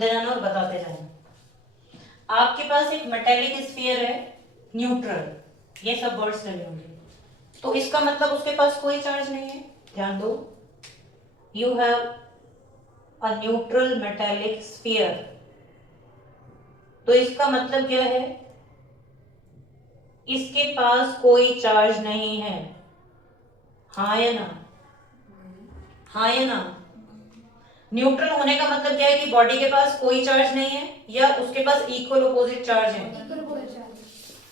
सुनते जाना और बताते जाना। आपके पास एक मेटेलिक स्फीयर है न्यूट्रल, ये सब वर्ड्स लगे होंगे, तो इसका मतलब उसके पास कोई चार्ज नहीं है। ध्यान दो, you have a neutral metallic sphere, तो इसका मतलब क्या है, इसके पास कोई चार्ज नहीं है। हाँ या ना, हाँ या ना। न्यूट्रल होने का मतलब क्या है कि बॉडी के पास कोई चार्ज नहीं है या उसके पास इक्वल अपोजिट चार्ज है।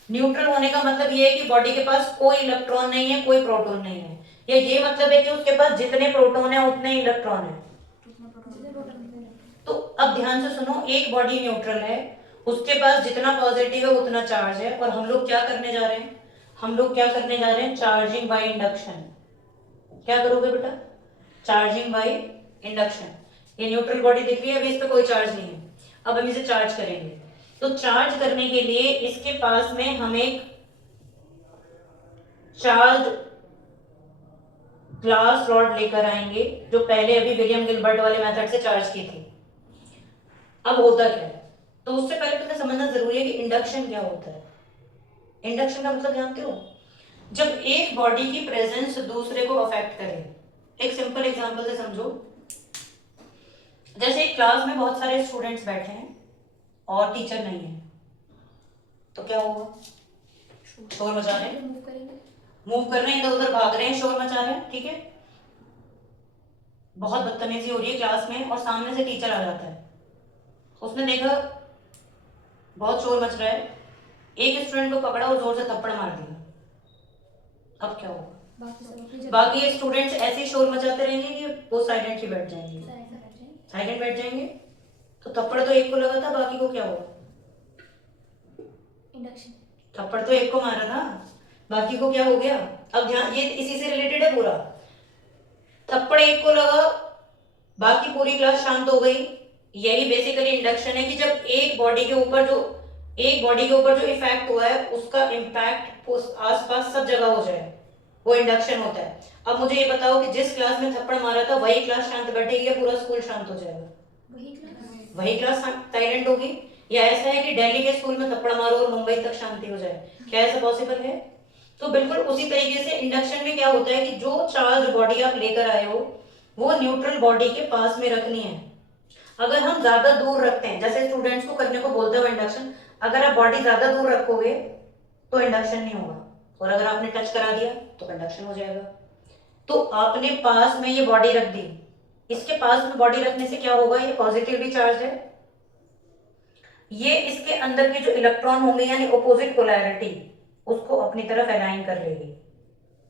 न्यूट्रल होने का मतलब ये है कि बॉडी के पास कोई इलेक्ट्रॉन नहीं है, कोई प्रोटॉन नहीं है, या ये मतलब है कि उसके पास जितने प्रोटॉन है उतने इलेक्ट्रॉन है। तो अब ध्यान से सुनो, एक बॉडी न्यूट्रल है, उसके पास जितना पॉजिटिव है उतना चार्ज है, और हम लोग क्या करने जा रहे हैं, हम लोग क्या करने जा रहे हैं, चार्जिंग बाय इंडक्शन। क्या करोगे बेटा, चार्जिंग बाय इंडक्शन। ये न्यूट्रल बॉडी दिख रही है, अभी इस पे कोई चार्ज नहीं है, अब हम इसे चार्ज करेंगे। तो चार्ज करने के लिए इसके पास में हम एक चार्ज ग्लास रॉड लेकर आएंगे, जो पहले अभी विलियम गिलबर्ट वाले मेथड से चार्ज की थी। अब होता क्या है, तो उससे पहले तुम्हें समझना जरूरी है कि इंडक्शन क्या होता है। इंडक्शन का मतलब जानते हो, जब एक बॉडी की प्रेजेंस दूसरे को अफेक्ट करे। एक सिंपल एग्जांपल से समझो, जैसे एक क्लास में बहुत सारे स्टूडेंट्स बैठे हैं और टीचर नहीं है, तो क्या होगा, शोर मचा रहे हैं, मूव कर रहे हैं, इधर उधर भाग रहे हैं, शोर मचा रहे हैं, ठीक है। बहुत बदतमीजी हो रही है क्लास में और सामने से टीचर आ जाता है, उसने देखा बहुत शोर मच रहा है, एक स्टूडेंट को पकड़ा और जोर से थप्पड़ मार दिया। अब क्या होगा, बाकी स्टूडेंट्स ऐसे ही शोर मचाते रहेंगे कि वो साइलेंट ही बैठ जाएंगे, साइलेंट बैठ जाएंगे। तो थप्पड़ तो एक को लगा था, बाकी को क्या हुआ, इंडक्शन। थप्पड़ तो एक को मारा था, बाकी को क्या हो गया। अब ध्यान, ये इसी से रिलेटेड है पूरा। थप्पड़ एक को लगा, बाकी पूरी क्लास शांत हो गई। यही बेसिकली इंडक्शन है कि जब एक बॉडी के ऊपर जो इफेक्ट हुआ है उसका इम्पैक्ट आसपास सब जगह हो जाए, वो इंडक्शन होता है। अब मुझे ये बताओ कि जिस क्लास में थप्पड़ मारा था वही क्लास शांत बैठेगी या पूरा स्कूल शांत हो जाएगा, वही क्लास साइलेंट होगी। या ऐसा है कि दिल्ली के स्कूल में थप्पड़ मारो और मुंबई तक शांति हो जाए, क्या ऐसा पॉसिबल है। तो बिल्कुल उसी तरीके से इंडक्शन में क्या होता है कि जो चार्ज बॉडी आप लेकर आए हो वो न्यूट्रल बॉडी के पास में रखनी है। अगर हम ज्यादा दूर रखते हैं, जैसे स्टूडेंट्स को करने को बोलते हो इंडक्शन, अगर आप बॉडी ज्यादा दूर रखोगे तो इंडक्शन नहीं होगा, और अगर आपने टच करा दिया तो कंडक्शन हो जाएगा। तो आपने पास में ये बॉडी रख दी, इसके पास में बॉडी रखने से क्या होगा, ये पॉजिटिवली चार्ज है, ये इसके अंदर के जो इलेक्ट्रॉन होंगे यानी अपोजिट पोलैरिटी उसको अपनी तरफ अलाइन कर लेगी।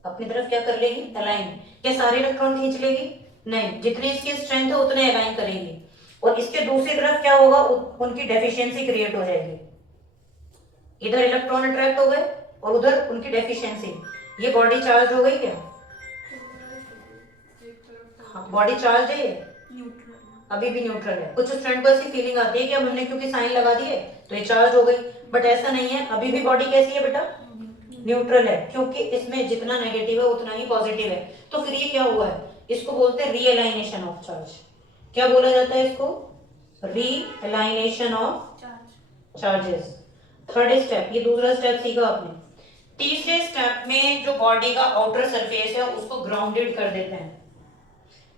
अपनी तरफ क्या कर लेगी, अलाइन। क्या सारे इलेक्ट्रॉन खींच लेगी, नहीं, जितनी इसकी स्ट्रेंथ है उतने अलाइन करेगी। और इसके दूसरी तरफ क्या होगा, उनकी डेफिशिएंसी क्रिएट हो जाएगी। इधर इलेक्ट्रॉन अट्रैक्ट हो गए और उधर उनकी डेफिशिएंसी, ये बॉडी चार्ज हो गई क्या, हाँ बॉडी चार्ज है, अभी भी न्यूट्रल है। कुछ स्टूडेंट को ऐसी फीलिंग आती है कि अब हमने क्योंकि साइन लगा दिए तो ये चार्ज हो गई, बट ऐसा नहीं है, अभी भी बॉडी कैसी है बेटा, न्यूट्रल है, क्योंकि इसमें जितना नेगेटिव है उतना ही पॉजिटिव है। तो फिर ये क्या हुआ है, इसको बोलते हैं रीअलाइनेशन ऑफ चार्ज। क्या बोला जाता है इसको, रीअलाइनेशन ऑफ चार्जेस। थर्ड स्टेप, ये दूसरा स्टेप सीखा आपने। तीसरे स्टेप में जो बॉडी का आउटर सरफेस है उसको ग्राउंडेड कर देते हैं।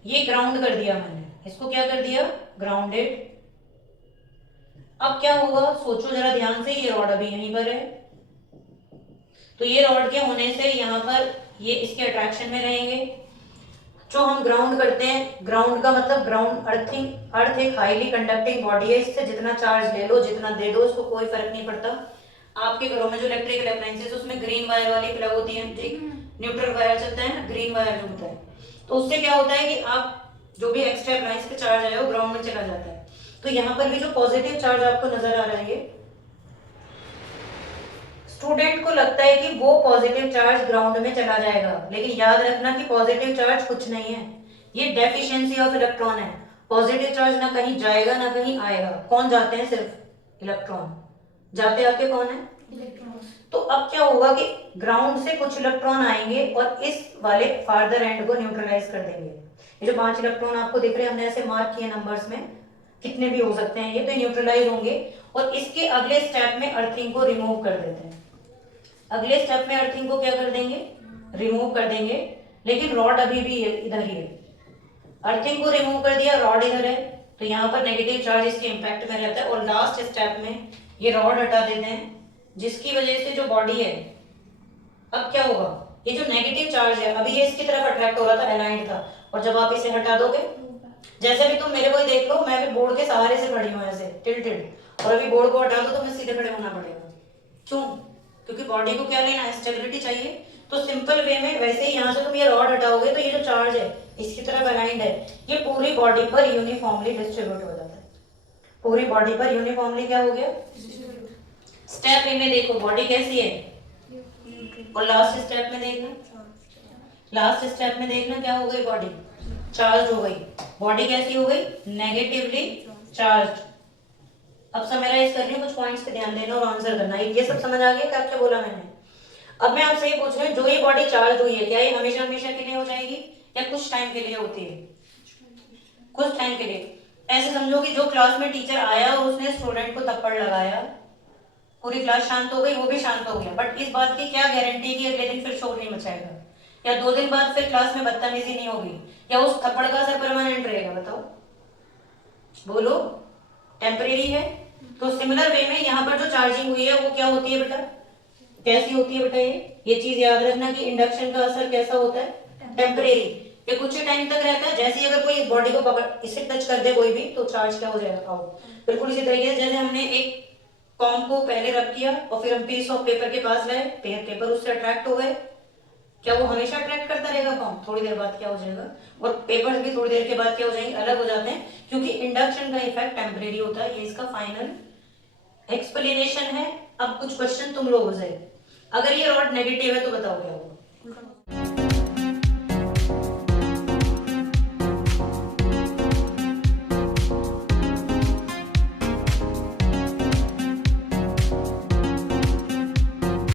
ये ग्राउंड कर दिया मैंने, इसको क्या कर दिया, ग्राउंडेड। अब क्या होगा, सोचो जरा ध्यान से, ये रॉड अभी यहीं पर है, तो ये रॉड के होने से यहाँ पर ये इसके अट्रैक्शन में रहेंगे। जो हम ग्राउंड करते हैं, ग्राउंड का मतलब ग्राउंड अर्थिंग, अर्थ एक हाईली कंडक्टिंग बॉडी है, इससे जितना चार्ज ले लो जितना दे दो इसको कोई फर्क नहीं पड़ता। आपके घरों में जो इलेक्ट्रिकल अप्लायंसेस उसमें ग्रीन वायर वाली प्लग होती है, न्यूट्रल वायर चलता है ना, ग्रीन वायर जो होता है, तो उससे क्या होता है कि आप जो भी एक्स्ट्रा अप्लायंस पे चार्ज आया वो ग्राउंड में चला जाता है। तो यहाँ पर भी जो पॉजिटिव चार्ज आपको नजर आ रहा है, स्टूडेंट को लगता है कि वो पॉजिटिव चार्ज ग्राउंड में चला जाएगा, लेकिन याद रखना कि पॉजिटिव चार्ज कुछ नहीं है, ये डेफिशिएंसी ऑफ इलेक्ट्रॉन है। पॉजिटिव चार्ज ना कहीं जाएगा ना कहीं आएगा, कौन जाते हैं, सिर्फ इलेक्ट्रॉन जाते, आपके कौन है, इलेक्ट्रॉन। तो अब क्या होगा कि ग्राउंड से कुछ इलेक्ट्रॉन आएंगे और इस वाले फार्दर एंड को न्यूट्रलाइज कर देंगे। ये जो 5 इलेक्ट्रॉन आपको दिख रहे हैं, हमने ऐसे मार्क किए नंबर्स में, कितने भी हो सकते हैं ये, तो न्यूट्रलाइज होंगे। और इसके अगले स्टेप में अर्थिंग को रिमूव कर देते हैं। अगले स्टेप में अर्थिंग को क्या कर देंगे, रिमूव कर देंगे, लेकिन रॉड अभी भी इधर ही है। अर्थिंग को रिमूव कर दिया, रॉड इधर है, तो यहाँ पर नेगेटिव चार्ज इसके इम्पैक्ट में रहता है। और लास्ट स्टेप में ये रॉड हटा देते हैं, जिसकी वजह से जो बॉडी है, अब क्या होगा, ये जो नेगेटिव चार्ज है अभी ये इसकी तरफ अट्रैक्ट हो रहा था, अलाइंड था, और जब आप इसे हटा दोगे, जैसे भी तुम मेरे को ही देख लो, मैं भी बोर्ड के सहारे से खड़ी हूँ ऐसे टिल्टेड, और अभी बोर्ड को हटा दो तो मैं सीधे खड़े होना पड़ेगा। क्यों? क्योंकि बॉडी को क्या लेना है, स्टेबिलिटी चाहिए। तो सिंपल वे में वैसे ही यहाँ से तुम ये रॉड हटाओगे तो ये जो चार्ज है इसकी तरफ अलाइंड है, ये पूरी बॉडी पर यूनिफॉर्मली डिस्ट्रीब्यूट हो जाता है। पूरी बॉडी पर यूनिफॉर्मली क्या हो गया। स्टेप ए में देखो बॉडी कैसी है, और लास्ट स्टेप में देखना, लास्ट स्टेप में देखना क्या हो गई, बॉडी चार्ज हो गई। बॉडी कैसी हो गई, नेगेटिवली चार्ज। अब समराइज कर रही हूँ, कुछ पॉइंट्स पे ध्यान देना और आंसर करना। ये सब समझ आ गया क्या क्या बोला मैंने। अब मैं आपसे ये पूछ रही हूँ, जो ये बॉडी चार्ज हुई है, क्या ये हमेशा हमेशा के लिए हो जाएगी या कुछ टाइम के लिए होती है? कुछ टाइम के लिए। ऐसे समझो कि जो क्लास में टीचर आया और उसने स्टूडेंट को थप्पड़ लगाया, पूरी क्लास शांत हो गई, वो भी शांत हो गया, बट इस बात की क्या गारंटी कि अगले दिन फिर शोर नहीं मचाएगा, या 2 दिन बाद फिर क्लास में बदतमीजी नहीं होगी, या उस थप्पड़ का असर परमानेंट रहेगा? बताओ, बोलो। टेम्परेरी है। तो सिमिलर वे में यहाँ पर जो चार्जिंग हुई है वो क्या होती है बेटा, कैसी होती है बेटा? ये चीज याद रखना कि इंडक्शन का असर कैसा होता है, टेम्परेरी। ये कुछ ही टाइम तक रहता है। जैसे ही अगर कोई बॉडी को पकड़ इसे टच कर दे कोई भी, तो चार्ज क्या हो जाएगा, आउट। बिल्कुल इसी तरीके से जैसे हमने एक कॉम को पहले रब किया और फिर हम पीस ऑफ पेपर के पास गए, पेपर उससे अट्रैक्ट हो गए, क्या वो हमेशा अट्रैक्ट करता रहेगा कॉम? थोड़ी देर बाद क्या हो जाएगा, और पेपर्स भी थोड़ी देर के बाद क्या हो जाएंगे, अलग हो जाते हैं, क्योंकि इंडक्शन का इफेक्ट टेम्परेरी होता है। ये इसका फाइनल एक्सप्लेनेशन है। अब कुछ क्वेश्चन तुम लोगों से, अगर ये रॉड नेगेटिव है तो बताओ क्या होगा।